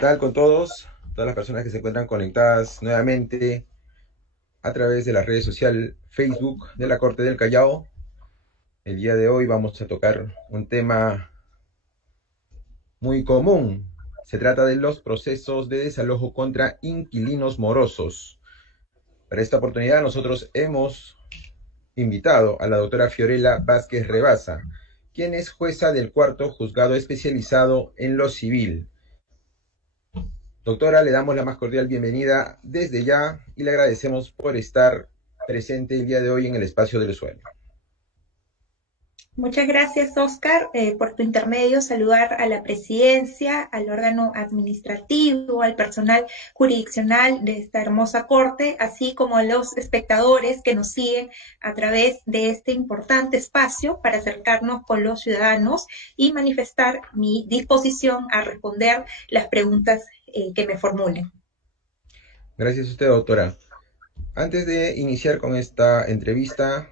tal con todas las personas que se encuentran conectadas nuevamente a través de la red social Facebook de la Corte del Callao? El día de hoy vamos a tocar un tema muy común. Se trata de los procesos de desalojo contra inquilinos morosos. Para esta oportunidad nosotros hemos invitado a la doctora Fiorella Vázquez Rebasa, quien es jueza del cuarto juzgado especializado en lo civil. Doctora, le damos la más cordial bienvenida desde ya y le agradecemos por estar presente el día de hoy en el espacio del usuario. Muchas gracias, Oscar, por tu intermedio. Saludar a la presidencia, al órgano administrativo, al personal jurisdiccional de esta hermosa corte, así como a los espectadores que nos siguen a través de este importante espacio para acercarnos con los ciudadanos y manifestar mi disposición a responder las preguntas que me formulen. Gracias a usted, doctora. Antes de iniciar con esta entrevista,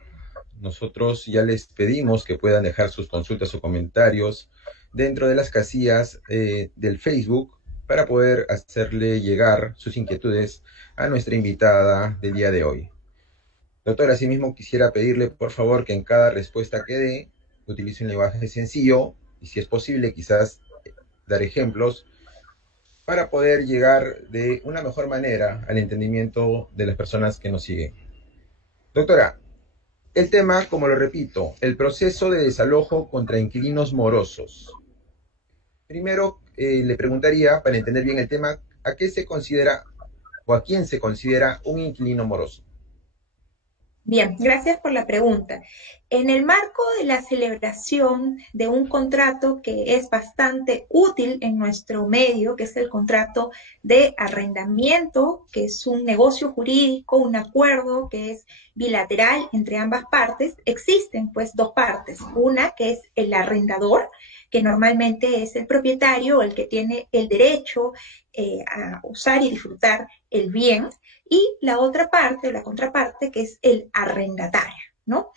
nosotros ya les pedimos que puedan dejar sus consultas o comentarios dentro de las casillas del Facebook para poder hacerle llegar sus inquietudes a nuestra invitada del día de hoy. Doctora, asimismo quisiera pedirle por favor que en cada respuesta que dé utilice un lenguaje sencillo y si es posible quizás dar ejemplos para poder llegar de una mejor manera al entendimiento de las personas que nos siguen. Doctora, el tema, como lo repito, el proceso de desalojo contra inquilinos morosos. Primero, le preguntaría, para entender bien el tema, ¿a qué se considera o a quién se considera un inquilino moroso? Bien, gracias por la pregunta. En el marco de la celebración de un contrato que es bastante útil en nuestro medio, que es el contrato de arrendamiento, que es un negocio jurídico, un acuerdo que es bilateral entre ambas partes, existen pues dos partes. Una que es el arrendador, que normalmente es el propietario o el que tiene el derecho a usar y disfrutar el bien, y la otra parte, la contraparte, que es el arrendatario, ¿no?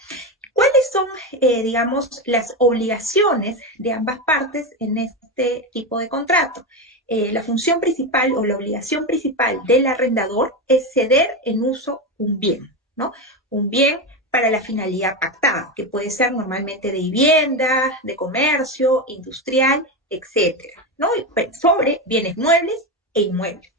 ¿Cuáles son, digamos, las obligaciones de ambas partes en este tipo de contrato? La función principal o la obligación principal del arrendador es ceder en uso un bien, ¿no? Un bien para la finalidad pactada, que puede ser normalmente de vivienda, de comercio, industrial, etcétera, ¿no? Sobre bienes muebles e inmuebles.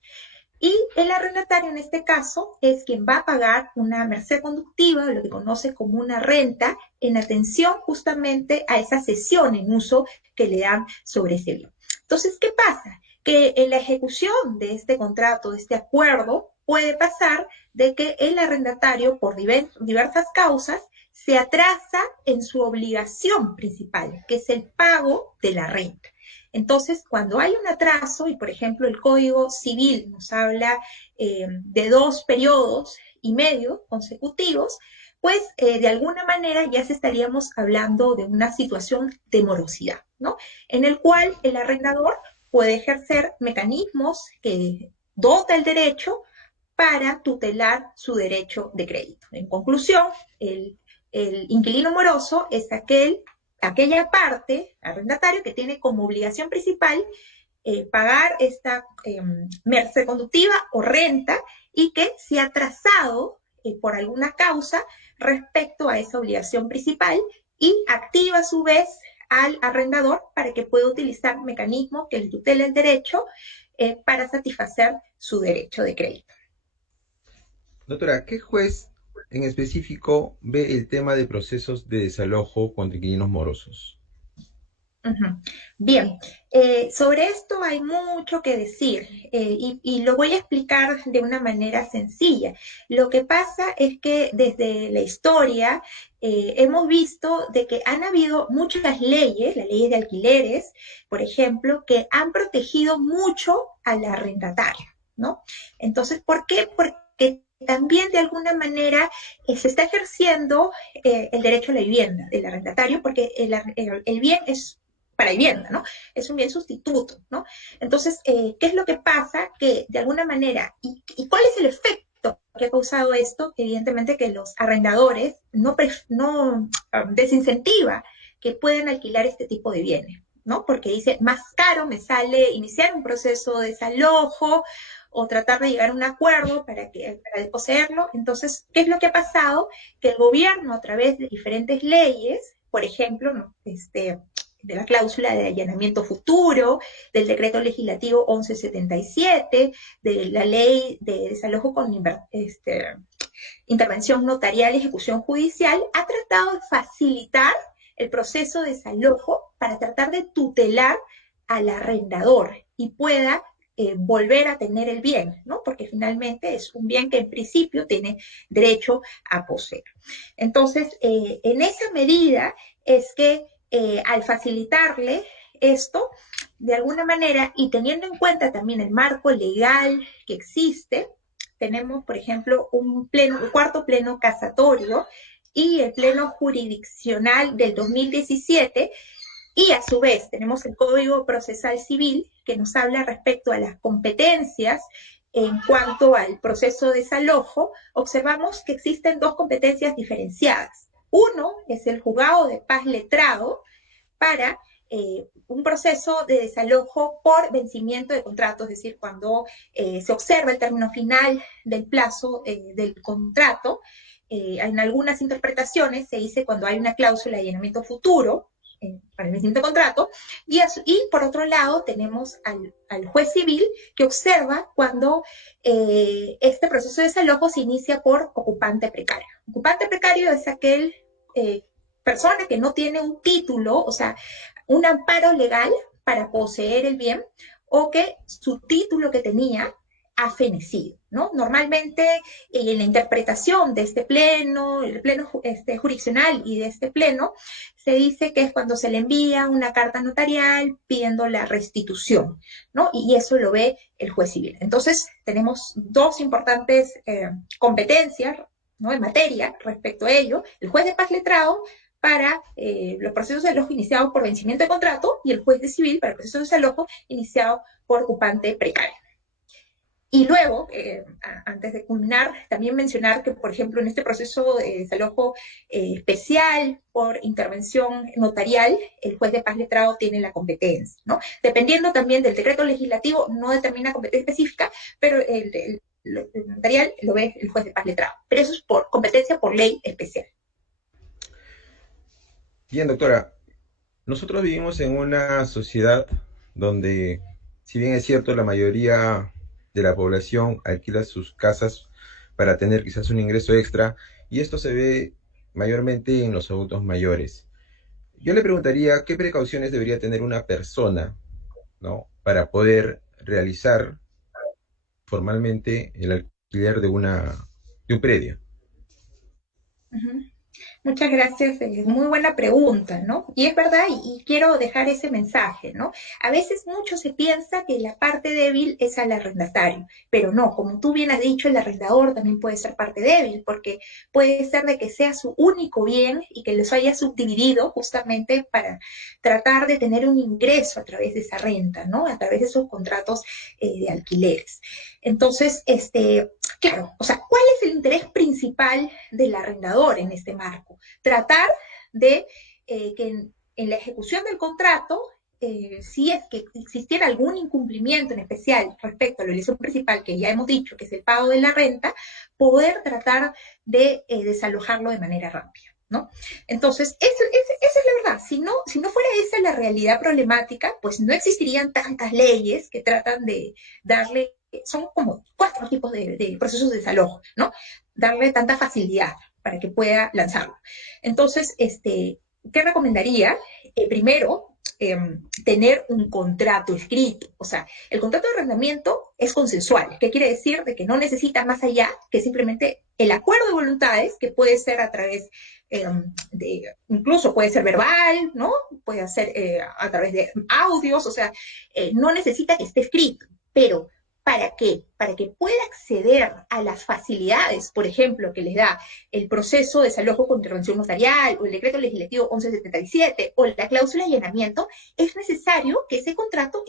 Y el arrendatario en este caso es quien va a pagar una merced conductiva, lo que conoce como una renta, en atención justamente a esa cesión en uso que le dan sobre ese bien. Entonces, ¿qué pasa? Que en la ejecución de este contrato, de este acuerdo, puede pasar de que el arrendatario, por diversas causas, se atrasa en su obligación principal, que es el pago de la renta. Entonces, cuando hay un atraso, y por ejemplo el Código Civil nos habla de 2 periodos y medio consecutivos, pues de alguna manera ya se estaríamos hablando de una situación de morosidad, ¿no? En el cual el arrendador puede ejercer mecanismos que dota el derecho para tutelar su derecho de crédito. En conclusión, el inquilino moroso es aquella parte, arrendatario, que tiene como obligación principal pagar esta merced conductiva o renta y que se ha atrasado por alguna causa respecto a esa obligación principal y activa a su vez al arrendador para que pueda utilizar mecanismos que le tutelen el derecho para satisfacer su derecho de crédito. Doctora, ¿qué juez en específico ve el tema de procesos de desalojo contra inquilinos morosos? Ujú. Bien, sobre esto hay mucho que decir y lo voy a explicar de una manera sencilla. Lo que pasa es que desde la historia hemos visto de que han habido muchas leyes, las leyes de alquileres, por ejemplo, que han protegido mucho al arrendatario, ¿no? Entonces, ¿por qué? Porque también de alguna manera se está ejerciendo el derecho a la vivienda del arrendatario, porque el bien es para vivienda, ¿no? Es un bien sustituto, ¿no? Entonces, ¿qué es lo que pasa? Que de alguna manera, ¿y cuál es el efecto que ha causado esto? Evidentemente que los arrendadores no desincentiva que puedan alquilar este tipo de bienes, ¿no? Porque dice, más caro me sale iniciar un proceso de desalojo o tratar de llegar a un acuerdo para poseerlo. Entonces, ¿qué es lo que ha pasado? Que el gobierno, a través de diferentes leyes, por ejemplo, ¿no? De la cláusula de allanamiento futuro, del decreto legislativo 1177, de la ley de desalojo con intervención notarial y ejecución judicial, ha tratado de facilitar el proceso de desalojo para tratar de tutelar al arrendador y pueda volver a tener el bien, ¿no? Porque finalmente es un bien que en principio tiene derecho a poseer. Entonces, en esa medida es que al facilitarle esto, de alguna manera, y teniendo en cuenta también el marco legal que existe, tenemos, por ejemplo, un cuarto pleno casatorio y el pleno jurisdiccional del 2017, y a su vez tenemos el Código Procesal Civil que nos habla respecto a las competencias en cuanto al proceso de desalojo. Observamos que existen dos competencias diferenciadas. Uno es el juzgado de paz letrado para un proceso de desalojo por vencimiento de contrato, es decir, cuando se observa el término final del plazo del contrato. En algunas interpretaciones se dice cuando hay una cláusula de allanamiento futuro para el vencimiento de contrato, y por otro lado tenemos al juez civil que observa cuando este proceso de desalojo se inicia por ocupante precario. Ocupante precario es aquel persona que no tiene un título, o sea, un amparo legal para poseer el bien, o que su título que tenía ha fenecido, ¿no? Normalmente en la interpretación de este pleno, el pleno jurisdiccional y de este pleno, se dice que es cuando se le envía una carta notarial pidiendo la restitución, ¿no? Y eso lo ve el juez civil. Entonces, tenemos dos importantes competencias, ¿no?, en materia respecto a ello: el juez de paz letrado para los procesos de desalojo iniciados por vencimiento de contrato, y el juez de civil para el proceso de desalojo iniciado por ocupante precario. Y luego, antes de culminar, también mencionar que, por ejemplo, en este proceso de desalojo especial por intervención notarial, el juez de paz letrado tiene la competencia, ¿no? Dependiendo también del decreto legislativo, no determina competencia específica, pero el notarial lo ve el juez de paz letrado. Pero eso es por competencia por ley especial. Bien, doctora, nosotros vivimos en una sociedad donde, si bien es cierto, la mayoría de la población alquila sus casas para tener quizás un ingreso extra, y esto se ve mayormente en los adultos mayores. Yo le preguntaría qué precauciones debería tener una persona, ¿no?, para poder realizar formalmente el alquiler de un predio. Uh-huh. Muchas gracias, muy buena pregunta, ¿no? Y es verdad, y quiero dejar ese mensaje, ¿no? A veces mucho se piensa que la parte débil es al arrendatario, pero no, como tú bien has dicho, el arrendador también puede ser parte débil, porque puede ser de que sea su único bien y que les haya subdividido justamente para tratar de tener un ingreso a través de esa renta, ¿no? A través de esos contratos de alquileres. Entonces, claro, o sea, ¿cuál es el interés principal del arrendador en este marco? Tratar de que en la ejecución del contrato, si es que existiera algún incumplimiento en especial respecto a la elección principal, que ya hemos dicho que es el pago de la renta, poder tratar de desalojarlo de manera rápida, ¿no? Entonces, esa es la verdad. Si no fuera esa la realidad problemática, pues no existirían tantas leyes que tratan de darle, son como 4 tipos de procesos de desalojo, ¿no? Darle tanta facilidad para que pueda lanzarlo. Entonces, ¿qué recomendaría? Primero, tener un contrato escrito. O sea, el contrato de arrendamiento es consensual. ¿Qué quiere decir? De que no necesita más allá que simplemente el acuerdo de voluntades, que puede ser a través incluso puede ser verbal, ¿no? Puede ser a través de audios, o sea, no necesita que esté escrito, pero ¿para qué? Para que pueda acceder a las facilidades, por ejemplo, que les da el proceso de desalojo con intervención notarial, o el decreto legislativo 1177, o la cláusula de allanamiento, es necesario que ese contrato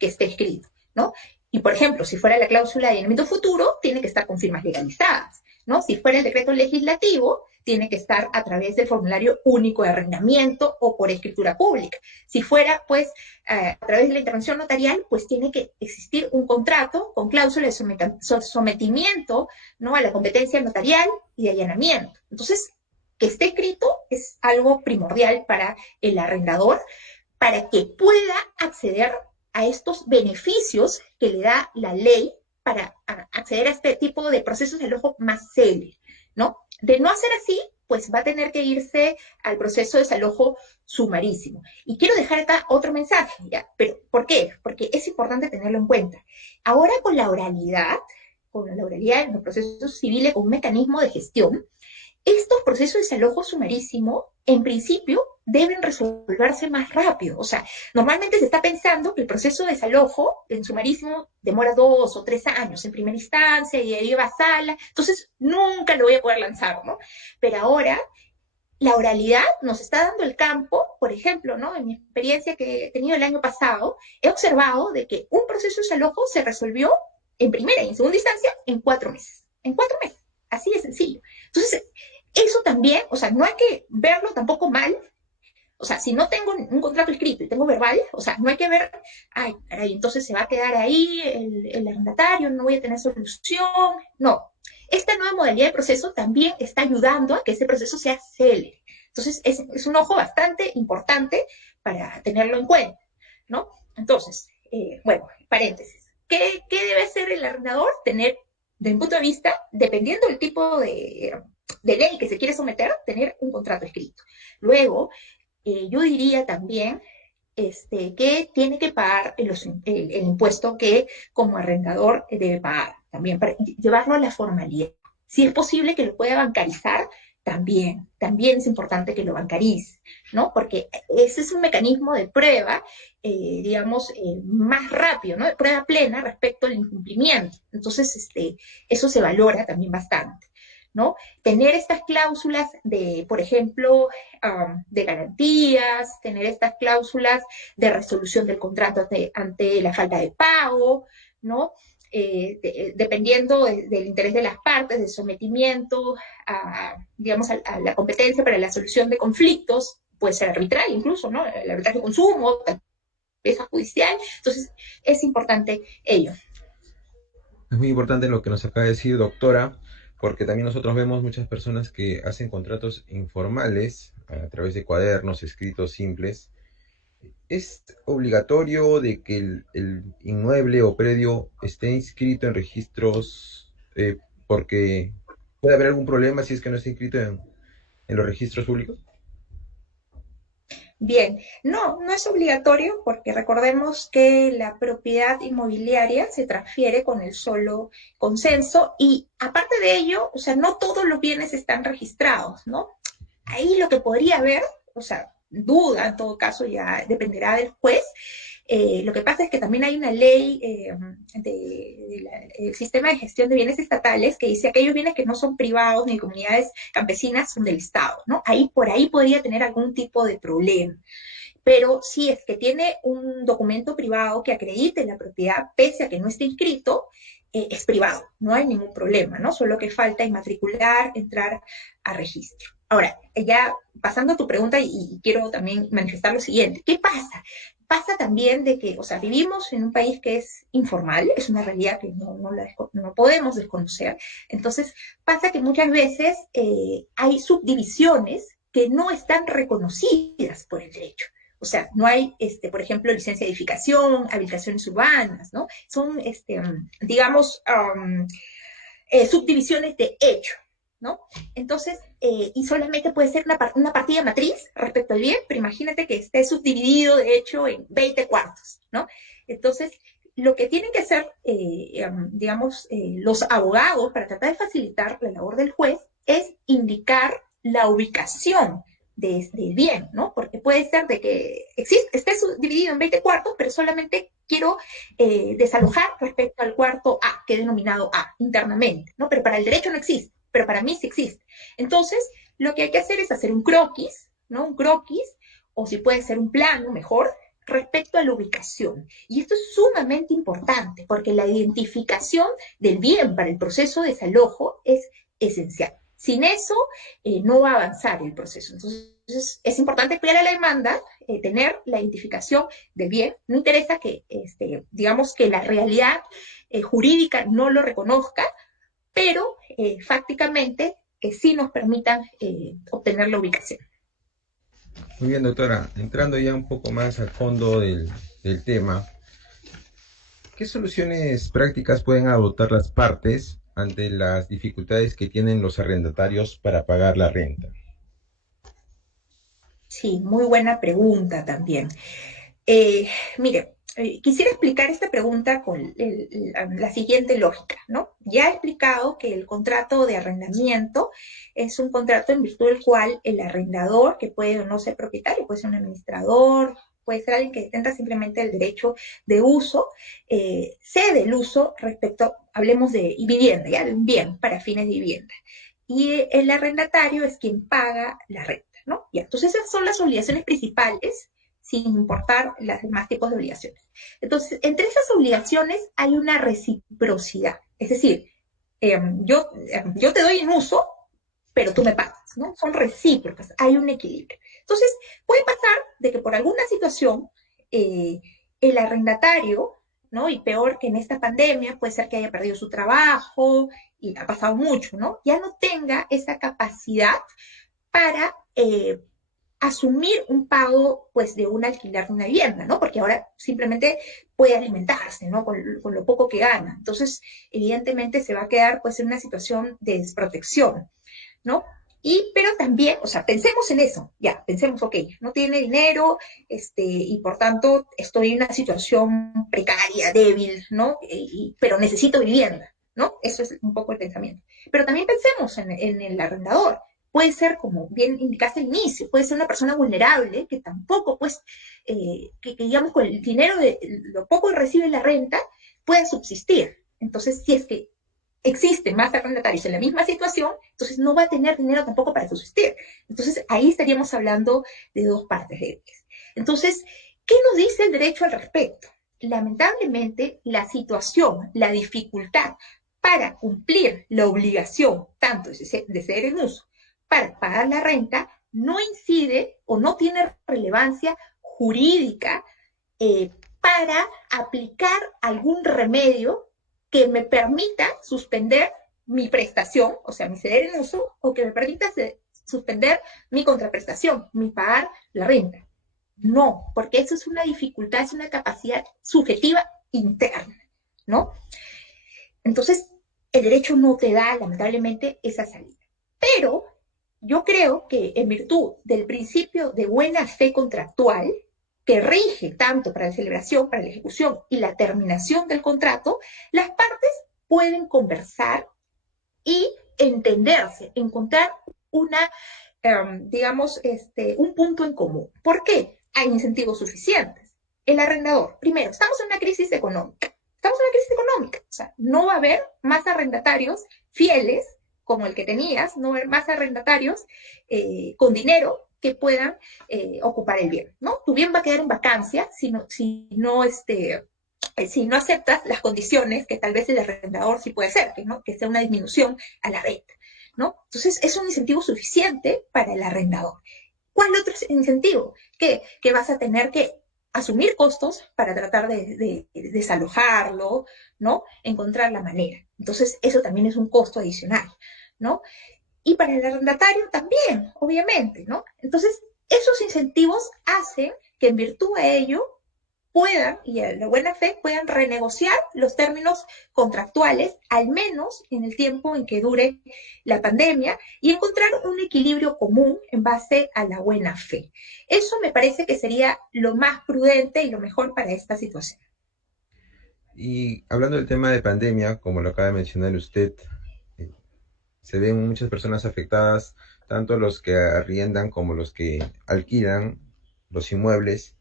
esté escrito, ¿no? Y, por ejemplo, si fuera la cláusula de allanamiento futuro, tiene que estar con firmas legalizadas, ¿no? Si fuera el decreto legislativo, tiene que estar a través del formulario único de arrendamiento o por escritura pública. Si fuera, pues, a través de la intervención notarial, pues tiene que existir un contrato con cláusula de sometimiento, ¿no?, a la competencia notarial y de allanamiento. Entonces, que esté escrito es algo primordial para el arrendador, para que pueda acceder a estos beneficios que le da la ley para acceder a este tipo de procesos de desalojo más célebre, ¿no? De no hacer así, pues va a tener que irse al proceso de desalojo sumarísimo. Y quiero dejar acá otro mensaje, ¿ya? ¿Pero por qué? Porque es importante tenerlo en cuenta. Ahora con la oralidad en los procesos civiles, con un mecanismo de gestión, estos procesos de desalojo sumarísimo, en principio, deben resolverse más rápido. O sea, normalmente se está pensando que el proceso de desalojo en sumarísimo demora 2 o 3 años en primera instancia y ahí va a sala. Entonces, nunca lo voy a poder lanzar, ¿no? Pero ahora la oralidad nos está dando el campo, por ejemplo, ¿no? En mi experiencia que he tenido el año pasado, he observado de que un proceso de desalojo se resolvió en primera y en segunda instancia en 4 meses. En 4 meses. Así de sencillo. Entonces, eso también, o sea, no hay que verlo tampoco mal. O sea, si no tengo un contrato escrito y tengo verbal, o sea, no hay que ver, ay, caray, entonces se va a quedar ahí el arrendatario, no voy a tener solución. No. Esta nueva modalidad de proceso también está ayudando a que ese proceso sea célere. Entonces, es un ojo bastante importante para tenerlo en cuenta, ¿no? Entonces, bueno, paréntesis. ¿Qué debe hacer el arrendador? Tener, desde mi punto de vista, dependiendo del tipo de ley que se quiere someter, tener un contrato escrito. Luego, yo diría también que tiene que pagar el impuesto que como arrendador debe pagar, también para llevarlo a la formalidad. Si es posible que lo pueda bancarizar, también es importante que lo bancarice, ¿no? Porque ese es un mecanismo de prueba, digamos, más rápido, ¿no? De prueba plena respecto al incumplimiento. Entonces, eso se valora también bastante. ¿No? Tener estas cláusulas de, por ejemplo, de garantías, tener estas cláusulas de resolución del contrato ante la falta de pago, ¿no? Dependiendo del interés de las partes, del sometimiento digamos, a la competencia para la solución de conflictos, puede ser arbitral incluso, ¿no? El arbitraje de consumo, pieza judicial, entonces es importante ello. Es muy importante lo que nos acaba de decir, doctora, porque también nosotros vemos muchas personas que hacen contratos informales a través de cuadernos, escritos simples. ¿Es obligatorio de que el inmueble o predio esté inscrito en registros porque puede haber algún problema si es que no está inscrito en los registros públicos? Bien, no es obligatorio porque recordemos que la propiedad inmobiliaria se transfiere con el solo consenso y aparte de ello, o sea, no todos los bienes están registrados, ¿no? Ahí lo que podría haber, o sea, duda en todo caso ya dependerá del juez. Lo que pasa es que también hay una ley del sistema de gestión de bienes estatales que dice aquellos bienes que no son privados ni comunidades campesinas son del Estado, ¿no? Ahí por ahí podría tener algún tipo de problema. Pero si es que tiene un documento privado que acredite la propiedad, pese a que no esté inscrito, es privado, no hay ningún problema, ¿no? Solo que falta inmatricular, entrar a registro. Ahora, ya pasando a tu pregunta y quiero también manifestar lo siguiente, ¿qué pasa? Pasa también de que, o sea, vivimos en un país que es informal, es una realidad que no podemos desconocer, entonces pasa que muchas veces hay subdivisiones que no están reconocidas por el derecho. O sea, no hay, por ejemplo, licencia de edificación, habilitaciones urbanas, ¿no? Son, digamos, subdivisiones de hecho, ¿no? Entonces, y solamente puede ser una partida matriz respecto al bien, pero imagínate que esté subdividido, de hecho, en 20 cuartos, ¿no? Entonces, lo que tienen que hacer, digamos, los abogados para tratar de facilitar la labor del juez es indicar la ubicación del bien, ¿no? Porque puede ser de que esté subdividido en 20 cuartos, pero solamente quiero desalojar respecto al cuarto A, que he denominado A internamente, ¿no? Pero para el derecho no existe, pero para mí sí existe. Entonces, lo que hay que hacer es hacer un croquis, ¿no? Un croquis, o si puede ser un plano mejor, respecto a la ubicación. Y esto es sumamente importante, porque la identificación del bien para el proceso de desalojo es esencial. Sin eso, no va a avanzar el proceso. Entonces, es importante cuidar a la demanda, tener la identificación del bien. No interesa que, digamos, que la realidad jurídica no lo reconozca, pero fácticamente que sí nos permitan obtener la ubicación. Muy bien, doctora. Entrando ya un poco más al fondo del tema, ¿qué soluciones prácticas pueden adoptar las partes ante las dificultades que tienen los arrendatarios para pagar la renta? Sí, muy buena pregunta también. Eh, Mire, quisiera explicar esta pregunta con la siguiente lógica, ¿no? Ya he explicado que el contrato de arrendamiento es un contrato en virtud del cual el arrendador, que puede o no ser propietario, puede ser un administrador, puede ser alguien que tenga simplemente el derecho de uso, cede el uso respecto, hablemos de vivienda, ya, de un bien para fines de vivienda. Y el arrendatario es quien paga la renta, ¿no? Ya, entonces esas son las obligaciones principales sin importar los demás tipos de obligaciones. Entonces, entre esas obligaciones hay una reciprocidad, es decir, yo te doy en uso, pero tú me pagas, ¿no? Son recíprocas, hay un equilibrio. Entonces, puede pasar de que por alguna situación el arrendatario, ¿no? Y peor que en esta pandemia, puede ser que haya perdido su trabajo, y ha pasado mucho, ¿no? Ya no tenga esa capacidad para asumir un pago pues de un alquiler de una vivienda, ¿no? Porque ahora simplemente puede alimentarse, ¿no? Con lo poco que gana. Entonces, evidentemente se va a quedar pues en una situación de desprotección, ¿no? Pero también, o sea, pensemos en eso, ya, pensemos, ok, no tiene dinero, y por tanto estoy en una situación precaria, débil, ¿no? Pero necesito vivienda, ¿no? Eso es un poco el pensamiento. Pero también pensemos en el arrendador. Puede ser, como bien indicaste al inicio, puede ser una persona vulnerable que tampoco, pues, que digamos con el dinero de lo poco que recibe la renta, pueda subsistir. Entonces, si es que existen más arrendatarios en la misma situación, entonces no va a tener dinero tampoco para subsistir. Entonces ahí estaríamos hablando de dos partes débiles. Entonces, ¿qué nos dice el derecho al respecto? Lamentablemente, la situación, la dificultad para cumplir la obligación, tanto de ceder en uso, para pagar la renta, no incide o no tiene relevancia jurídica para aplicar algún remedio que me permita suspender mi prestación, o sea, mi ceder en uso, o que me permita suspender mi contraprestación, mi pagar la renta. No, porque eso es una dificultad, es una capacidad subjetiva interna, ¿no? Entonces, el derecho no te da, lamentablemente, esa salida. Pero yo creo que en virtud del principio de buena fe contractual, que rige tanto para la celebración, para la ejecución y la terminación del contrato, las partes pueden conversar y entenderse, encontrar digamos, un punto en común. ¿Por qué? Hay incentivos suficientes. El arrendador, primero, estamos en una crisis económica. Estamos en una crisis económica. O sea, no va a haber más arrendatarios fieles como el que tenías, no va a haber más arrendatarios con dinero que puedan ocupar el bien, ¿no? Tu bien va a quedar en vacancia si no aceptas las condiciones que tal vez el arrendador sí puede hacer, que sea una disminución a la renta, ¿no? Entonces, es un incentivo suficiente para el arrendador. ¿Cuál otro incentivo? Que vas a tener que asumir costos para tratar de desalojarlo, ¿no? Encontrar la manera. Entonces, eso también es un costo adicional, ¿no? Y para el arrendatario también, obviamente, ¿no? Entonces, esos incentivos hacen que en virtud de ello puedan, y a la buena fe, puedan renegociar los términos contractuales, al menos en el tiempo en que dure la pandemia, y encontrar un equilibrio común en base a la buena fe. Eso me parece que sería lo más prudente y lo mejor para esta situación. Y hablando del tema de pandemia, como lo acaba de mencionar usted, eh, se ven muchas personas afectadas, tanto los que arriendan como los que alquilan los inmuebles.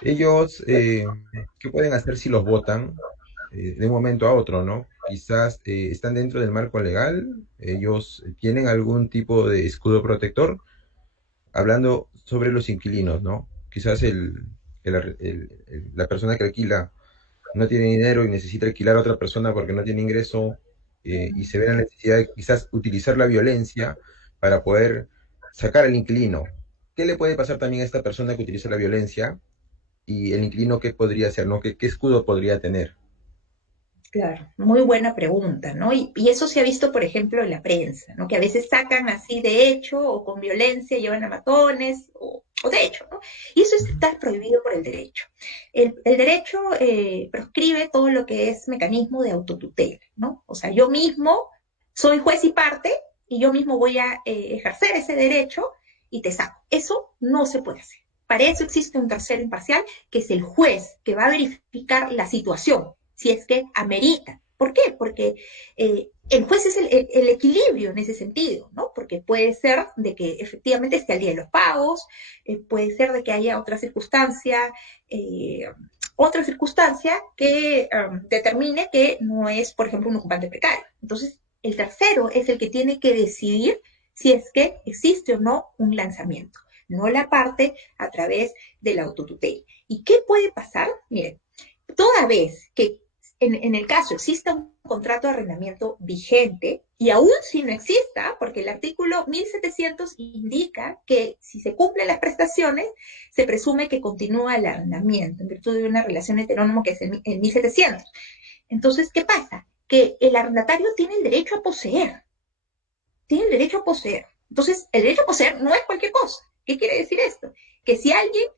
Ellos, ¿qué pueden hacer si los votan de un momento a otro, ¿no? Quizás están dentro del marco legal, ellos tienen algún tipo de escudo protector, hablando sobre los inquilinos, ¿no? Quizás la persona que alquila no tiene dinero y necesita alquilar a otra persona porque no tiene ingreso, y se ve la necesidad de quizás utilizar la violencia para poder sacar al inquilino. ¿Qué le puede pasar también a esta persona que utiliza la violencia? Y el inquilino, ¿qué podría hacer, no? ¿Qué escudo podría tener? Claro, muy buena pregunta, ¿no? Y eso se ha visto, por ejemplo, en la prensa, ¿no? Que a veces sacan así de hecho o con violencia, llevan a matones, o o de hecho, ¿no? Y eso está prohibido por el derecho. El derecho proscribe todo lo que es mecanismo de autotutela, ¿no? O sea, yo mismo soy juez y parte y yo mismo voy a ejercer ese derecho y te saco. Eso no se puede hacer. Para eso existe un tercero imparcial, que es el juez, que va a verificar la situación, si es que amerita. ¿Por qué? Porque el juez es el equilibrio en ese sentido, ¿no? Porque puede ser de que efectivamente esté al día de los pagos, puede ser de que haya otra circunstancia que determine que no es, por ejemplo, un ocupante precario. Entonces, el tercero es el que tiene que decidir si es que existe o no un lanzamiento, no la parte a través de la autotutela. ¿Y qué puede pasar? Miren, toda vez que en el caso exista un contrato de arrendamiento vigente, y aún si no exista, porque el artículo 1700 indica que si se cumplen las prestaciones, se presume que continúa el arrendamiento en virtud de una relación heterónimo que es el 1700. Entonces, ¿qué pasa? Que el arrendatario tiene el derecho a poseer, tiene el derecho a poseer. Entonces, el derecho a poseer no es cualquier cosa. ¿Qué quiere decir esto? Que si alguien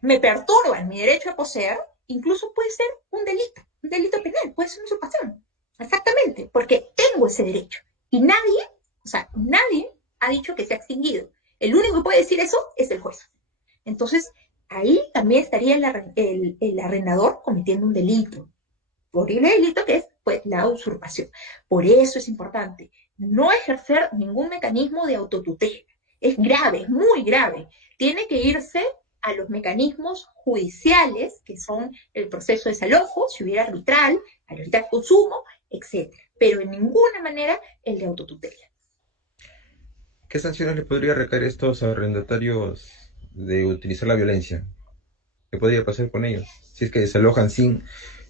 me perturba en mi derecho a poseer, incluso puede ser un delito penal, puede ser una usurpación. Exactamente, porque tengo ese derecho. Y nadie, o sea, nadie ha dicho que se ha extinguido. El único que puede decir eso es el juez. Entonces, ahí también estaría el arrendador cometiendo un delito, horrible delito que es pues, la usurpación. Por eso es importante no ejercer ningún mecanismo de autotutela. Es grave, es muy grave. Tiene que irse a los mecanismos judiciales, que son el proceso de desalojo, si hubiera arbitral, arbitral de consumo, etc. Pero en ninguna manera el de autotutela. ¿Qué sanciones le podría recaer a estos arrendatarios de utilizar la violencia? ¿Qué podría pasar con ellos? Si es que desalojan sin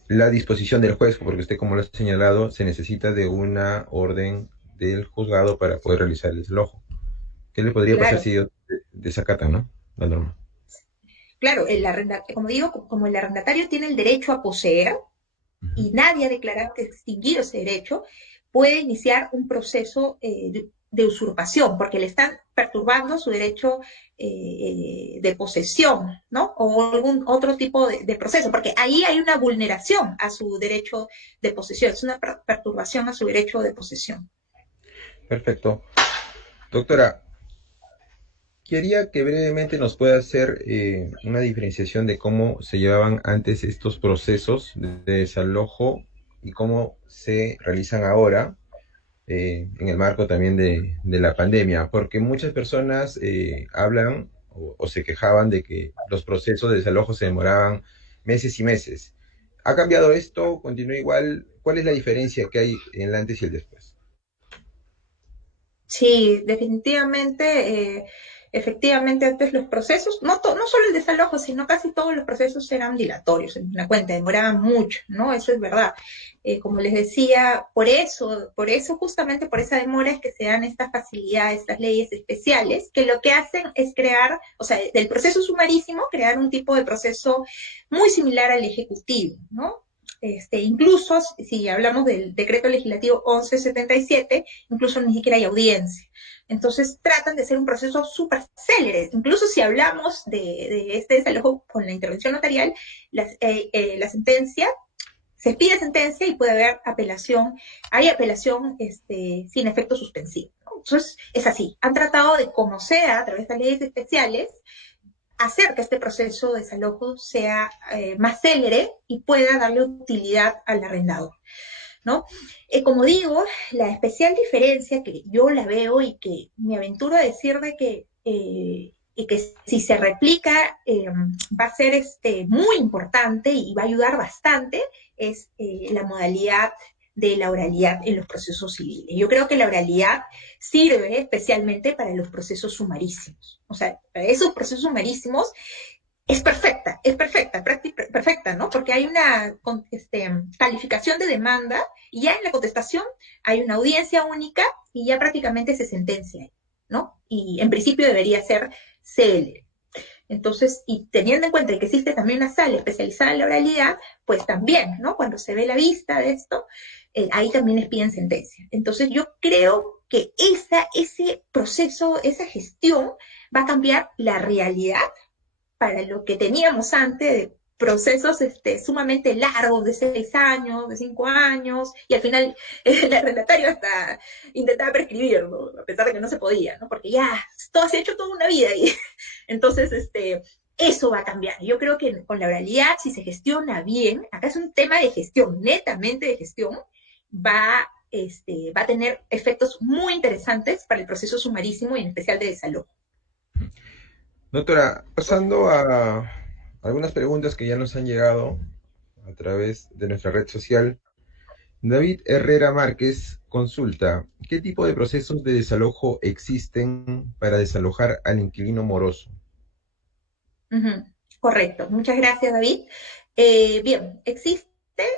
la disposición del juez, porque usted, como lo ha señalado, se necesita de una orden del juzgado para poder realizar el desalojo. ¿Qué le podría pasar Claro, si ellos desacatan, ¿no? La norma. claro, como digo, como el arrendatario tiene el derecho a poseer, Ujú. y nadie ha declarado que extinguido ese derecho, puede iniciar un proceso de usurpación, porque le están perturbando su derecho de posesión, ¿no? O algún otro tipo de proceso, porque ahí hay una vulneración a su derecho de posesión, es una perturbación a su derecho de posesión. Perfecto. Doctora, quería que brevemente nos pueda hacer una diferenciación de cómo se llevaban antes estos procesos de desalojo y cómo se realizan ahora en el marco también de la pandemia, porque muchas personas hablan o se quejaban de que los procesos de desalojo se demoraban meses y meses. ¿Ha cambiado esto? ¿Continúa igual? ¿Cuál es la diferencia que hay en el antes y el después? Sí, definitivamente, efectivamente antes los procesos, no solo el desalojo, sino casi todos los procesos eran dilatorios en la cuenta, demoraban mucho, ¿no? Eso es verdad. Como les decía, por eso, justamente por esa demora es que se dan estas facilidades, estas leyes especiales, que lo que hacen es crear, o sea, del proceso sumarísimo, crear un tipo de proceso muy similar al ejecutivo, ¿no? Incluso si hablamos del decreto legislativo 1177, incluso ni siquiera hay audiencia. Entonces tratan de hacer un proceso súper célere. Incluso si hablamos de este desalojo con la intervención notarial, la sentencia, se pide sentencia y puede haber apelación, hay apelación sin efecto suspensivo, ¿no? Entonces es así. Han tratado de, como sea, a través de leyes especiales, hacer que este proceso de desalojo sea más célere y pueda darle utilidad al arrendador, ¿no? Como digo, la especial diferencia que yo la veo y que me aventuro a decir de que y que si se replica va a ser muy importante y va a ayudar bastante, es la modalidad de la oralidad en los procesos civiles. Yo creo que la oralidad sirve especialmente para los procesos sumarísimos. O sea, para esos procesos sumarísimos es perfecta, perfecta, ¿no? Porque hay una calificación de demanda y ya en la contestación hay una audiencia única y ya prácticamente se sentencia, ¿no? Y en principio debería ser célere. Entonces, y teniendo en cuenta que existe también una sala especializada en la oralidad, pues también, ¿no? Cuando se ve la vista de esto, ahí también les piden sentencia. Entonces, yo creo que ese proceso, esa gestión, va a cambiar la realidad para lo que teníamos antes de procesos sumamente largos de 6 años, de 5 años, y al final el arrendatario hasta intentaba prescribir, ¿no? A pesar de que no se podía, ¿no? Porque ya todo se ha hecho toda una vida y entonces eso va a cambiar. Yo creo que con la oralidad, si se gestiona bien, acá es un tema de gestión, netamente de gestión, va a tener efectos muy interesantes para el proceso sumarísimo y en especial de desalojo. Doctora, pasando a algunas preguntas que ya nos han llegado a través de nuestra red social. David Herrera Márquez consulta, ¿qué tipo de procesos de desalojo existen para desalojar al inquilino moroso? Ujú, correcto, muchas gracias, David. Bien, existe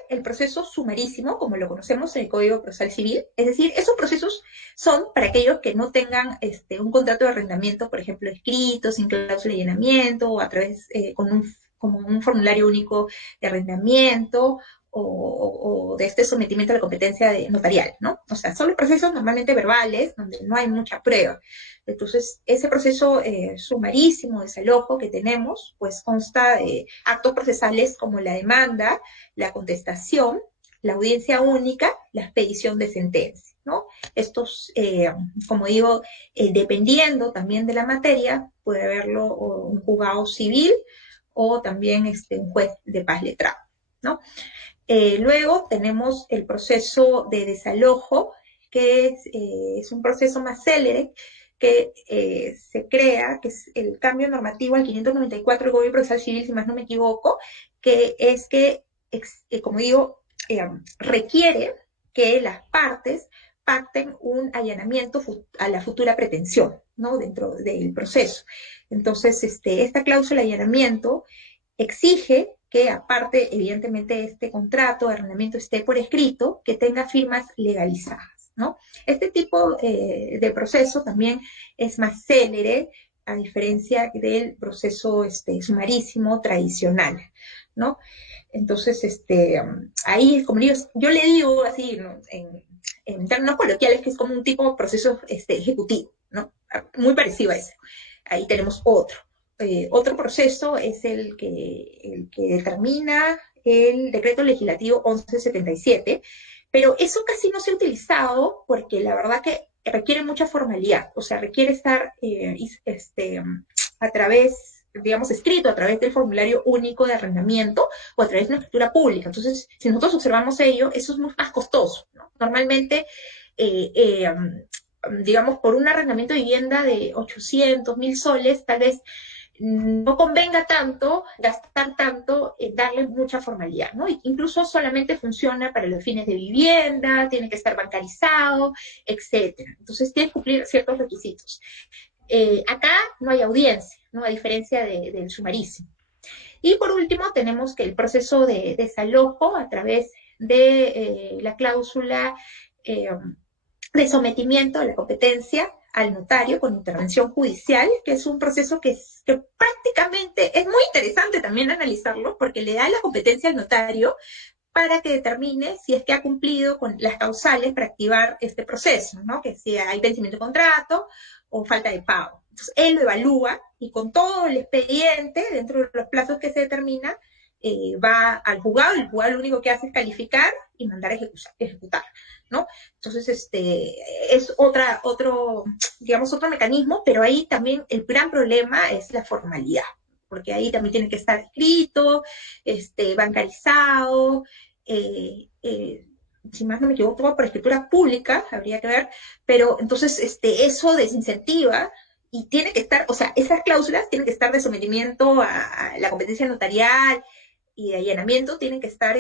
el proceso sumarísimo, como lo conocemos en el Código Procesal Civil, es decir, esos procesos son para aquellos que no tengan un contrato de arrendamiento, por ejemplo, escrito, sin cláusula de llenamiento, o a través, como un formulario único de arrendamiento, o de este sometimiento a la competencia notarial, ¿no? O sea, son los procesos normalmente verbales, donde no hay mucha prueba. Entonces, ese proceso sumarísimo, desalojo que tenemos, pues consta de actos procesales como la demanda, la contestación, la audiencia única, la expedición de sentencia, ¿no? Estos, como digo, dependiendo también de la materia, puede haberlo un juzgado civil o también un juez de paz letrado, ¿no? Luego tenemos el proceso de desalojo, que es un proceso más célere, que se crea, que es el cambio normativo al 594 del Código Procesal Civil, si más no me equivoco, que es que, como digo, requiere que las partes pacten un allanamiento a la futura pretensión, ¿no? Dentro del proceso. Entonces, esta cláusula de allanamiento exige que aparte, evidentemente, de este contrato de arrendamiento esté por escrito, que tenga firmas legalizadas, ¿no? Este tipo de proceso también es más célere, a diferencia del proceso sumarísimo tradicional, ¿no? Entonces, ahí, como yo le digo así, ¿no? En términos coloquiales, que es como un tipo de proceso ejecutivo, ¿no? Muy parecido a eso. Ahí tenemos otro proceso es el que determina el decreto legislativo 1177, pero eso casi no se ha utilizado porque la verdad que requiere mucha formalidad, o sea, requiere estar a través, digamos, escrito a través del formulario único de arrendamiento o a través de una escritura pública. Entonces, si nosotros observamos ello, eso es más costoso, ¿no? Normalmente, eh, eh, digamos, por un arrendamiento de vivienda de 800, 1000 soles, tal vez no convenga tanto gastar tanto, darle mucha formalidad, ¿no? Incluso solamente funciona para los fines de vivienda, tiene que estar bancarizado, etcétera. Entonces tiene que cumplir ciertos requisitos. Acá no hay audiencia, ¿no? A diferencia del sumarísimo. Y por último tenemos que el proceso de desalojo a través de la cláusula eh, de sometimiento a la competencia al notario con intervención judicial, que es un proceso que prácticamente es muy interesante también analizarlo, porque le da la competencia al notario para que determine si es que ha cumplido con las causales para activar este proceso, ¿no? Que si hay vencimiento de contrato o falta de pago. Entonces, él lo evalúa y con todo el expediente, dentro de los plazos que se determina, va al juzgado, y el juzgado lo único que hace es calificar y mandar a ejecutar, ¿no? Entonces, es digamos, otro mecanismo, pero ahí también el gran problema es la formalidad, porque ahí también tiene que estar escrito, bancarizado, si más no me equivoco, por escritura pública, habría que ver, pero entonces eso desincentiva y tiene que estar, o sea, esas cláusulas tienen que estar de sometimiento a la competencia notarial y de allanamiento, tienen que estar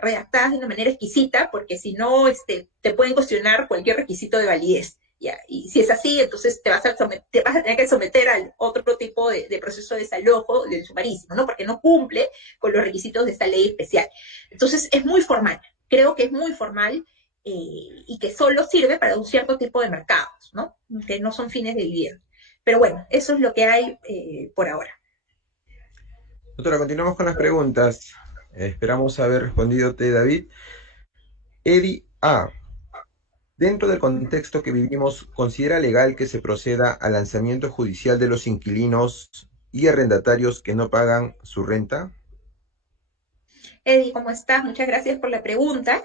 redactadas de una manera exquisita, porque si no, te pueden cuestionar cualquier requisito de validez. ¿Ya? Y si es así, entonces te vas a tener que someter al otro tipo de proceso de desalojo del sumarísimo, ¿no? Porque no cumple con los requisitos de esta ley especial. Entonces, es muy formal. Creo que es muy formal y que solo sirve para un cierto tipo de mercados, ¿no? Que no son fines de vivienda. Pero bueno, eso es lo que hay por ahora. Doctora, continuamos con las preguntas. Esperamos haber respondido, David. Eddie A. Dentro del contexto que vivimos, ¿considera legal que se proceda al lanzamiento judicial de los inquilinos y arrendatarios que no pagan su renta? Eddie, ¿cómo estás? Muchas gracias por la pregunta.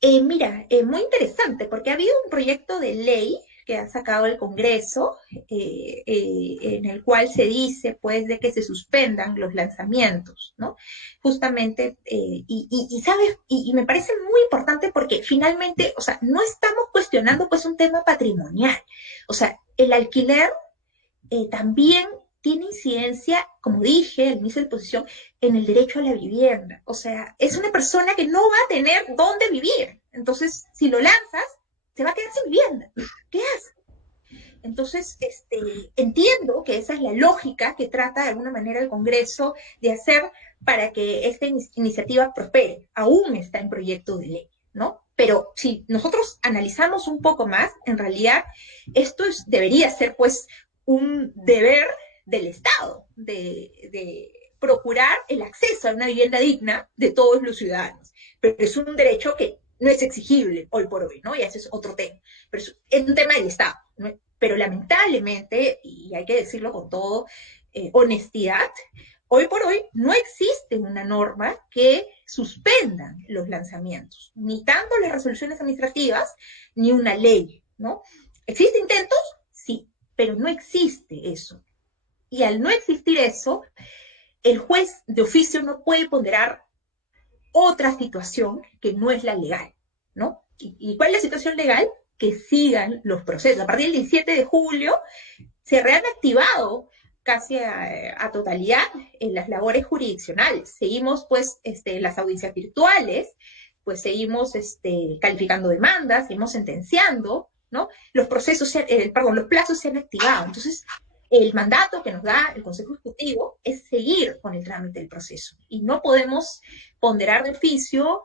Mira, muy interesante, porque ha habido un proyecto de ley que ha sacado el Congreso, en el cual se dice, pues, de que se suspendan los lanzamientos, ¿no? Justamente, ¿sabes? Y me parece muy importante porque finalmente, o sea, no estamos cuestionando, pues, un tema patrimonial. O sea, el alquiler también tiene incidencia, como dije al inicio de la exposición, en el derecho a la vivienda. O sea, es una persona que no va a tener dónde vivir. Entonces, si lo lanzas, se va a quedar sin vivienda. ¿Qué haces? Entonces, entiendo que esa es la lógica que trata de alguna manera el Congreso de hacer para que esta iniciativa prospere. Aún está en proyecto de ley, ¿no? Pero si nosotros analizamos un poco más, en realidad esto debería ser pues un deber del Estado de procurar el acceso a una vivienda digna de todos los ciudadanos. Pero es un derecho que no es exigible hoy por hoy, ¿no? Y ese es otro tema. Pero es un tema del Estado, ¿no? Pero lamentablemente, y hay que decirlo con todo honestidad, hoy por hoy no existe una norma que suspenda los lanzamientos, ni tanto las resoluciones administrativas, ni una ley, ¿no? ¿Existen intentos? Sí, pero no existe eso. Y al no existir eso, el juez de oficio no puede ponderar otra situación que no es la legal, ¿no? ¿Y cuál es la situación legal? Que sigan los procesos. A partir del 17 de julio se reactivado casi a totalidad en las labores jurisdiccionales. Seguimos, pues, las audiencias virtuales, pues seguimos calificando demandas, seguimos sentenciando, ¿no? Los procesos, los plazos se han activado. Entonces, el mandato que nos da el Consejo Ejecutivo es seguir con el trámite del proceso y no podemos ponderar de oficio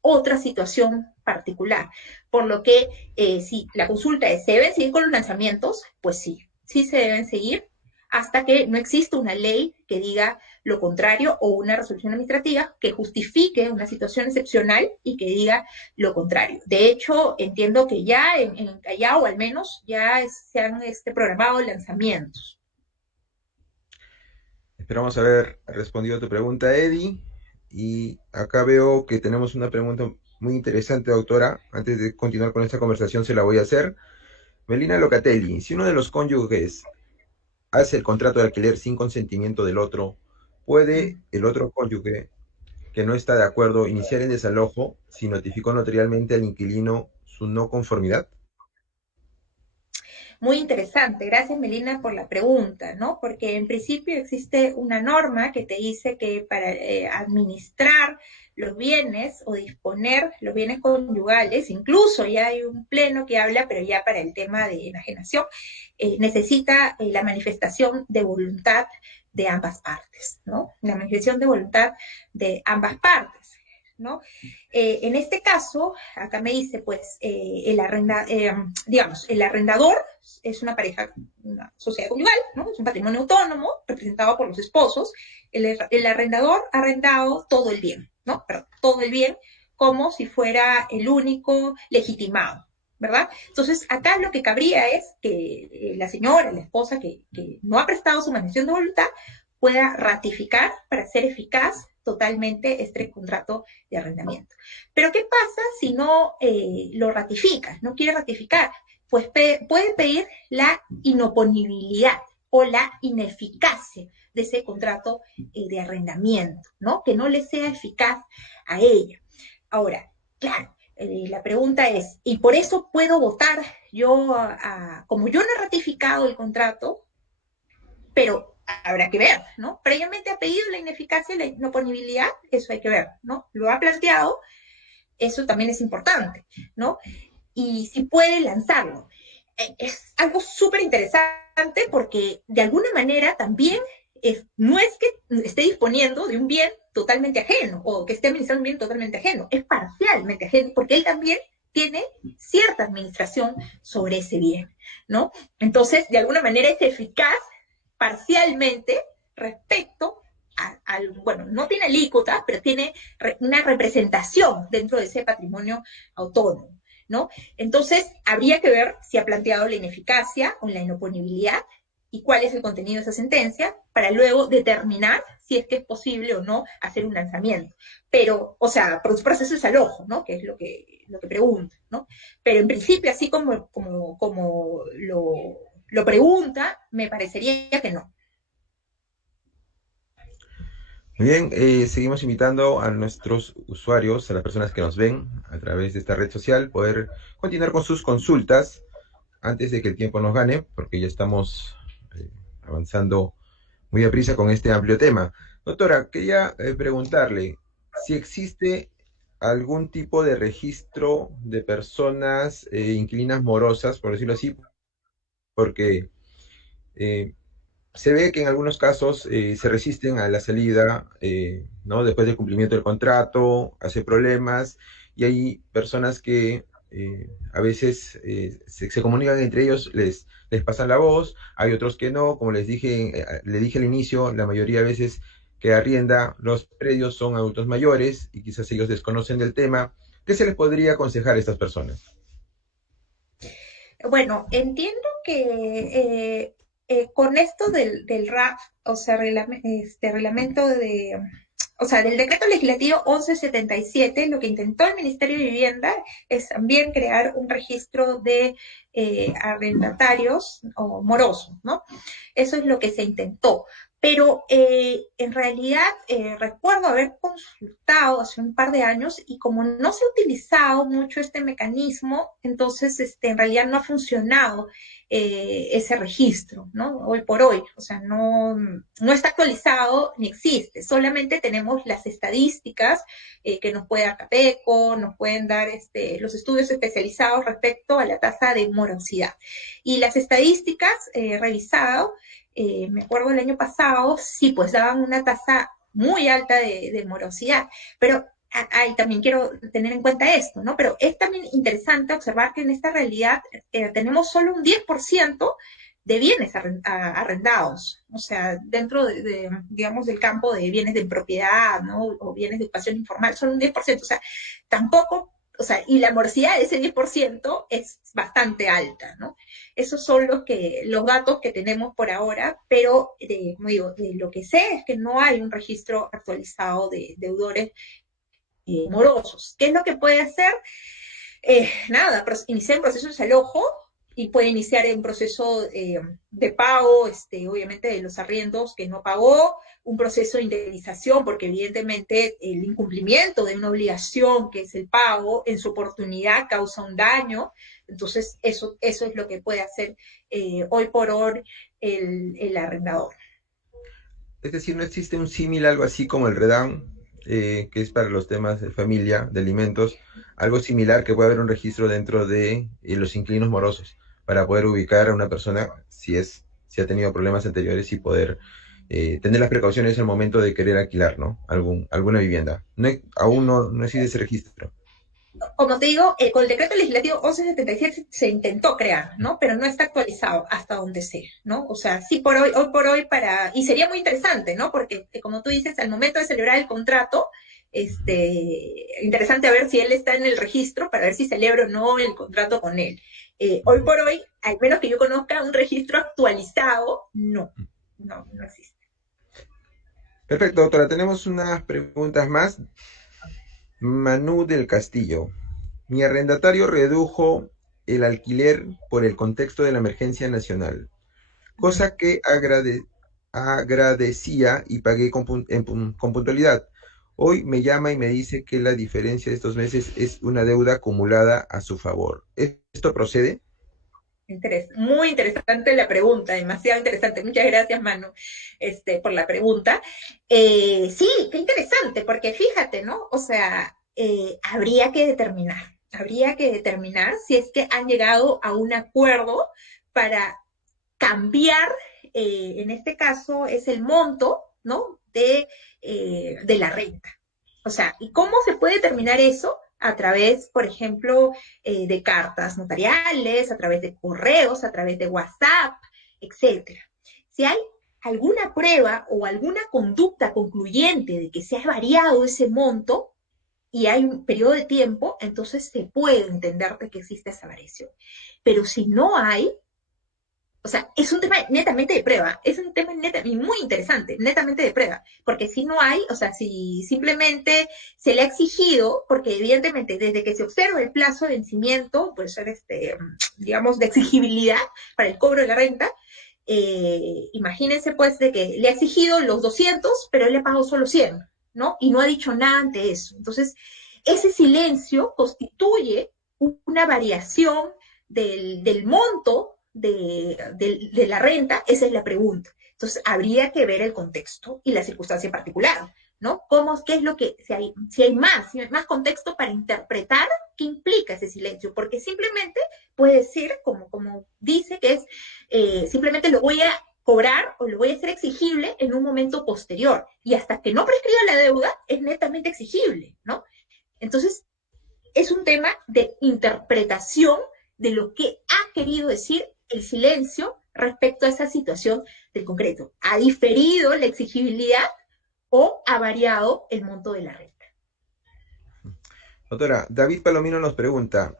otra situación particular. Por lo que si la consulta es, ¿se deben seguir con los lanzamientos? Pues sí, sí se deben seguir hasta que no exista una ley que diga lo contrario o una resolución administrativa que justifique una situación excepcional y que diga lo contrario. De hecho, entiendo que ya en Callao, al menos, ya se han programado lanzamientos. Esperamos haber respondido a tu pregunta, Eddie. Y acá veo que tenemos una pregunta muy interesante, doctora. Antes de continuar con esta conversación, se la voy a hacer. Melina Locatelli, si uno de los cónyuges hace el contrato de alquiler sin consentimiento del otro, ¿puede el otro cónyuge que no está de acuerdo iniciar el desalojo si notificó notarialmente al inquilino su no conformidad? Muy interesante. Gracias, Melina, por la pregunta, ¿no? Porque en principio existe una norma que te dice que para administrar los bienes o disponer los bienes conyugales, incluso ya hay un pleno que habla, pero ya para el tema de enajenación, necesita la manifestación de voluntad de ambas partes, ¿no? La manifestación de voluntad de ambas partes, ¿no? En este caso, acá me dice, pues, digamos, el arrendador es una pareja, una sociedad conyugal, ¿no? Es un patrimonio autónomo representado por los esposos. El arrendador ha arrendado todo el bien, ¿no? Perdón, todo el bien como si fuera el único legitimado, ¿verdad? Entonces, acá lo que cabría es que la señora, la esposa que no ha prestado su manifestación de voluntad, pueda ratificar para ser eficaz totalmente este contrato de arrendamiento. Pero ¿qué pasa si no lo ratifica, no quiere ratificar? Pues puede pedir la inoponibilidad o la ineficacia de ese contrato de arrendamiento, ¿no? Que no le sea eficaz a ella. Ahora, claro, la pregunta es, ¿y por eso puedo votar yo, como yo no he ratificado el contrato, pero habrá que ver, ¿no? Previamente ha pedido la ineficacia y la inoponibilidad, eso hay que ver, ¿no? Lo ha planteado, eso también es importante, ¿no? Y si puede lanzarlo. Es algo súper interesante porque de alguna manera también no es que esté disponiendo de un bien totalmente ajeno o que esté administrando un bien totalmente ajeno, es parcialmente ajeno porque él también tiene cierta administración sobre ese bien, ¿no? Entonces, de alguna manera es eficaz parcialmente respecto bueno, no tiene alícuota, pero tiene una representación dentro de ese patrimonio autónomo, ¿no? Entonces, habría que ver si ha planteado la ineficacia o la inoponibilidad y cuál es el contenido de esa sentencia para luego determinar si es que es posible o no hacer un lanzamiento. Pero, o sea, por su proceso es al ojo, ¿no? Que es lo que pregunta, ¿no? Pero en principio, así como lo pregunta, me parecería que no. Muy bien, seguimos invitando a nuestros usuarios, a las personas que nos ven a través de esta red social, poder continuar con sus consultas antes de que el tiempo nos gane, porque ya estamos avanzando muy a prisa con este amplio tema. Doctora, quería preguntarle si existe algún tipo de registro de personas inquilinas morosas, por decirlo así, porque eh, se ve que en algunos casos se resisten a la salida, ¿no? Después del cumplimiento del contrato, hace problemas, y hay personas que a veces se comunican entre ellos, les pasan la voz, hay otros que no, como le dije al inicio, la mayoría de veces que arrienda los predios son adultos mayores y quizás ellos desconocen del tema. ¿Qué se les podría aconsejar a estas personas? Bueno, entiendo que con esto del RAF, o sea, reglamento o sea, del decreto legislativo 1177, lo que intentó el Ministerio de Vivienda es también crear un registro de arrendatarios o morosos, ¿no? Eso es lo que se intentó. Pero en realidad recuerdo haber consultado hace un par de años y como no se ha utilizado mucho este mecanismo, entonces en realidad no ha funcionado ese registro, ¿no? Hoy por hoy, o sea, no está actualizado ni existe, solamente tenemos las estadísticas que nos puede dar CAPECO, nos pueden dar los estudios especializados respecto a la tasa de morosidad. Y las estadísticas revisado me acuerdo el año pasado, sí, pues daban una tasa muy alta de morosidad, pero también quiero tener en cuenta esto, ¿no? Pero es también interesante observar que en esta realidad tenemos solo un 10% de bienes arrendados, o sea, dentro digamos, del campo de bienes de propiedad, ¿no? O bienes de ocupación informal, solo un 10%, o sea, tampoco, o sea, y la morosidad de ese 10% es bastante alta, ¿no? Esos son los datos que tenemos por ahora, pero como digo, lo que sé es que no hay un registro actualizado de deudores morosos. ¿Qué es lo que puede hacer? Nada, iniciar un proceso de desalojo y puede iniciar un proceso de pago, obviamente de los arriendos que no pagó, un proceso de indemnización, porque evidentemente el incumplimiento de una obligación, que es el pago, en su oportunidad causa un daño, entonces eso es lo que puede hacer hoy por hoy el arrendador. Es decir, no existe un símil, algo así como el REDAM, que es para los temas de familia, de alimentos, algo similar que puede haber un registro dentro de los inquilinos morosos para poder ubicar a una persona si ha tenido problemas anteriores y poder tener las precauciones al momento de querer alquilar, ¿no? Alguna vivienda. Aún no existe ese registro. Como te digo, con el decreto legislativo 1177 se intentó crear, ¿no? Pero no está actualizado hasta donde sé, ¿no? O sea, sí hoy por hoy y sería muy interesante, ¿no? Porque como tú dices, al momento de celebrar el contrato, interesante a ver si él está en el registro para ver si celebro o no el contrato con él. Hoy por hoy, al menos que yo conozca un registro actualizado, no existe. Perfecto, doctora. Tenemos unas preguntas más. Manu del Castillo. Mi arrendatario redujo el alquiler por el contexto de la emergencia nacional, cosa que agradecía y pagué con puntualidad. Hoy me llama y me dice que la diferencia de estos meses es una deuda acumulada a su favor. ¿Esto procede? Muy interesante la pregunta, demasiado interesante. Muchas gracias, Manu, por la pregunta. Sí, qué interesante, porque fíjate, ¿no? O sea, habría que determinar si es que han llegado a un acuerdo para cambiar, en este caso es el monto, ¿no? De la renta. O sea, ¿y cómo se puede determinar eso? A través, por ejemplo, de cartas notariales, a través de correos, a través de WhatsApp, etcétera. Si hay alguna prueba o alguna conducta concluyente de que se ha variado ese monto, y hay un periodo de tiempo, entonces se puede entender de que existe esa variación. Pero si no hay, o sea, es un tema netamente de prueba, es un tema y muy interesante, netamente de prueba, porque si no hay, o sea, si simplemente se le ha exigido, porque evidentemente desde que se observa el plazo de vencimiento, puede ser, digamos, de exigibilidad para el cobro de la renta, imagínense pues de que le ha exigido los 200, pero él le pagó solo 100, ¿no? Y no ha dicho nada ante eso. Entonces, ese silencio constituye una variación del monto de la renta, esa es la pregunta. Entonces, habría que ver el contexto y la circunstancia particular, ¿no? ¿Qué es lo que, si hay más contexto para interpretar qué implica ese silencio? Porque simplemente puede decir, como dice, que es simplemente lo voy a cobrar o lo voy a hacer exigible en un momento posterior. Y hasta que no prescriba la deuda, es netamente exigible, ¿no? Entonces, es un tema de interpretación de lo que ha querido decir el silencio respecto a esa situación del concreto. ¿Ha diferido la exigibilidad o ha variado el monto de la renta? Doctora, David Palomino nos pregunta,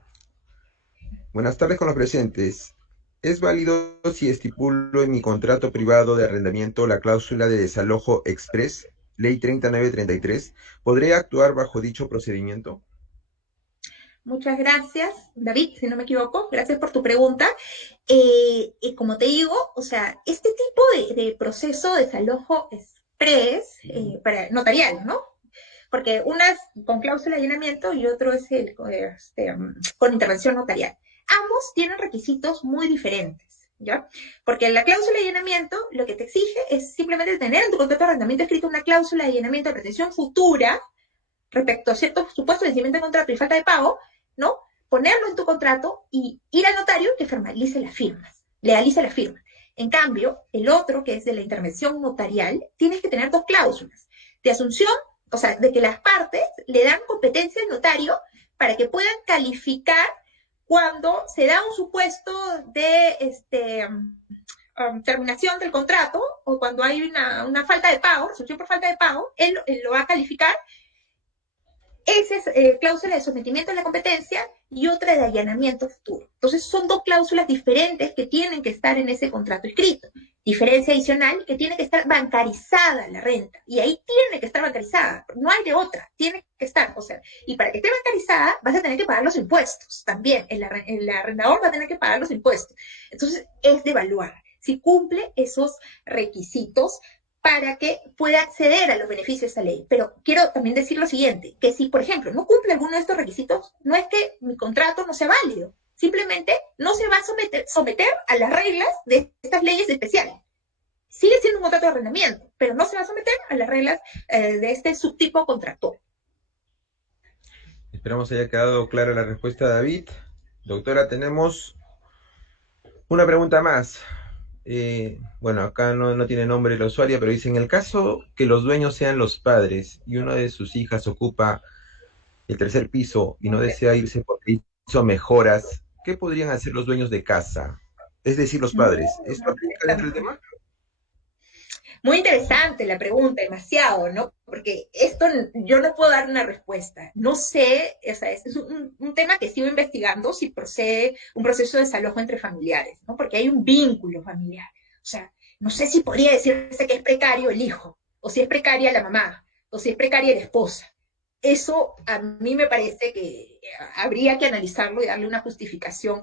buenas tardes con los presentes. ¿Es válido si estipulo en mi contrato privado de arrendamiento la cláusula de desalojo express, ley 3933? ¿Podré actuar bajo dicho procedimiento? Muchas gracias, David, si no me equivoco. Gracias por tu pregunta. Como te digo, o sea, este tipo de proceso de desalojo express, para notarial, ¿no? Porque una es con cláusula de allanamiento y otro es con intervención notarial. Ambos tienen requisitos muy diferentes, ¿ya? Porque la cláusula de allanamiento lo que te exige es simplemente tener en tu contrato de arrendamiento escrito una cláusula de allanamiento de pretensión futura respecto a ciertos supuestos de vencimiento de contrato y falta de pago, ¿no? Ponerlo en tu contrato y ir al notario que formalice las firmas, legalice la firma. En cambio, el otro, que es de la intervención notarial, tienes que tener dos cláusulas de asunción, o sea, de que las partes le dan competencia al notario para que puedan calificar cuando se da un supuesto de terminación del contrato o cuando hay una falta de pago, resolución por falta de pago, él lo va a calificar. Esa es cláusula de sometimiento a la competencia y otra de allanamiento futuro. Entonces son dos cláusulas diferentes que tienen que estar en ese contrato escrito. Diferencia adicional que tiene que estar bancarizada la renta. Y ahí tiene que estar bancarizada. No hay de otra. Tiene que estar. O sea, y para que esté bancarizada vas a tener que pagar los impuestos también. El arrendador va a tener que pagar los impuestos. Entonces es de evaluar si cumple esos requisitos para que pueda acceder a los beneficios de esta ley. Pero quiero también decir lo siguiente, que si, por ejemplo, no cumple alguno de estos requisitos, no es que mi contrato no sea válido, simplemente no se va a someter a las reglas de estas leyes especiales. Sigue siendo un contrato de arrendamiento, pero no se va a someter a las reglas de este subtipo contractual. Esperamos haya quedado clara la respuesta de David. Doctora, tenemos una pregunta más. Bueno, acá no tiene nombre la usuaria, pero dice, en el caso que los dueños sean los padres y una de sus hijas ocupa el tercer piso y no desea irse porque hizo mejoras, ¿qué podrían hacer los dueños de casa? Es decir, los padres. ¿Esto aplica dentro del tema? Muy interesante la pregunta, demasiado, ¿no? Porque esto yo no puedo dar una respuesta. No sé, o sea, es un tema que sigo investigando si procede un proceso de desalojo entre familiares, ¿no? Porque hay un vínculo familiar. O sea, no sé si podría decirse que es precario el hijo, o si es precaria la mamá, o si es precaria la esposa. Eso a mí me parece que habría que analizarlo y darle una justificación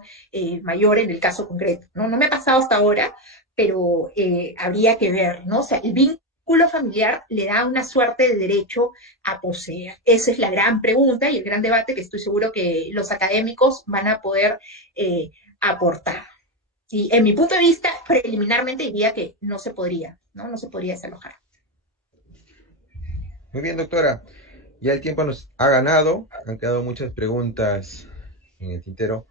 mayor en el caso concreto. ¿No? No me ha pasado hasta ahora, pero habría que ver, ¿no? O sea, el vínculo familiar le da una suerte de derecho a poseer. Esa es la gran pregunta y el gran debate que estoy seguro que los académicos van a poder aportar. Y en mi punto de vista, preliminarmente diría que no se podría, ¿no? No se podría desalojar. Muy bien, doctora. Ya el tiempo nos ha ganado. Han quedado muchas preguntas en el tintero.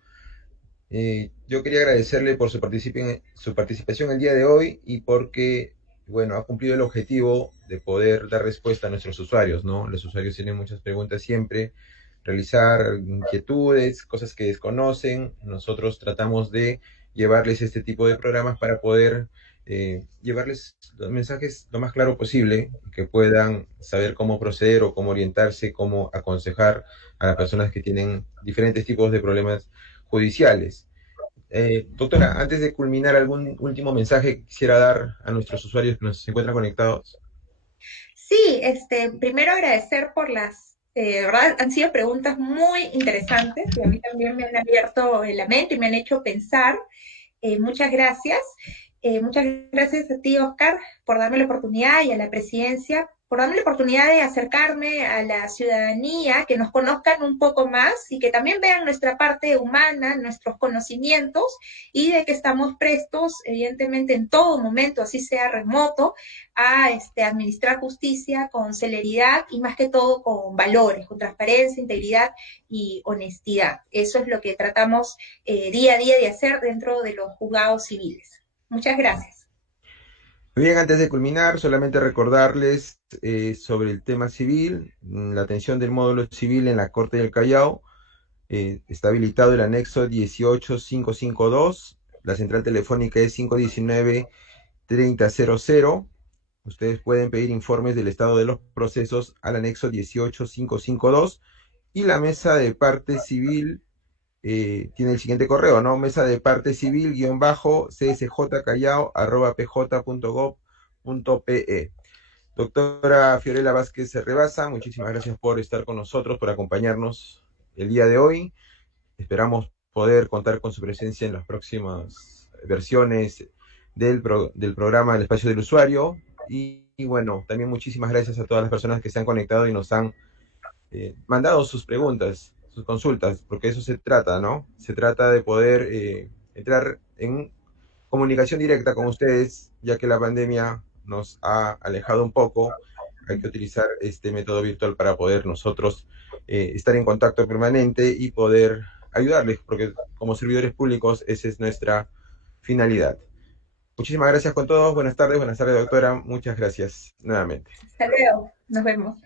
Yo quería agradecerle por su participación el día de hoy y porque, bueno, ha cumplido el objetivo de poder dar respuesta a nuestros usuarios, ¿no? Los usuarios tienen muchas preguntas siempre, realizar inquietudes, cosas que desconocen. Nosotros tratamos de llevarles este tipo de programas para poder llevarles los mensajes lo más claro posible, que puedan saber cómo proceder o cómo orientarse, cómo aconsejar a las personas que tienen diferentes tipos de problemas judiciales. Doctora, antes de culminar, ¿algún último mensaje que quisiera dar a nuestros usuarios que nos encuentran conectados? Sí, primero agradecer por ¿verdad? Han sido preguntas muy interesantes y a mí también me han abierto la mente y me han hecho pensar. Muchas gracias. Muchas gracias a ti, Oscar, por darme la oportunidad y a la presidencia, por darme la oportunidad de acercarme a la ciudadanía, que nos conozcan un poco más y que también vean nuestra parte humana, nuestros conocimientos y de que estamos prestos, evidentemente, en todo momento, así sea remoto, a administrar justicia con celeridad y más que todo con valores, con transparencia, integridad y honestidad. Eso es lo que tratamos día a día de hacer dentro de los juzgados civiles. Muchas gracias. Muy bien, antes de culminar, solamente recordarles sobre el tema civil, la atención del módulo civil en la Corte del Callao. Está habilitado el anexo 18552, la central telefónica es 519-3000. Ustedes pueden pedir informes del estado de los procesos al anexo 18552 y la mesa de parte civil tiene el siguiente correo, ¿no? Mesa de parte civil guión bajo csjcallao@pj.gov.pe. Doctora Fiorella Vázquez Rebasa, muchísimas gracias por estar con nosotros, por acompañarnos el día de hoy. Esperamos poder contar con su presencia en las próximas versiones del programa El Espacio del Usuario. Y bueno, también muchísimas gracias a todas las personas que se han conectado y nos han mandado sus preguntas, sus consultas, porque eso se trata, ¿no? Se trata de poder entrar en comunicación directa con ustedes, ya que la pandemia nos ha alejado un poco. Hay que utilizar este método virtual para poder nosotros estar en contacto permanente y poder ayudarles, porque como servidores públicos esa es nuestra finalidad. Muchísimas gracias con todos. Buenas tardes, doctora. Muchas gracias nuevamente. Hasta luego. Nos vemos.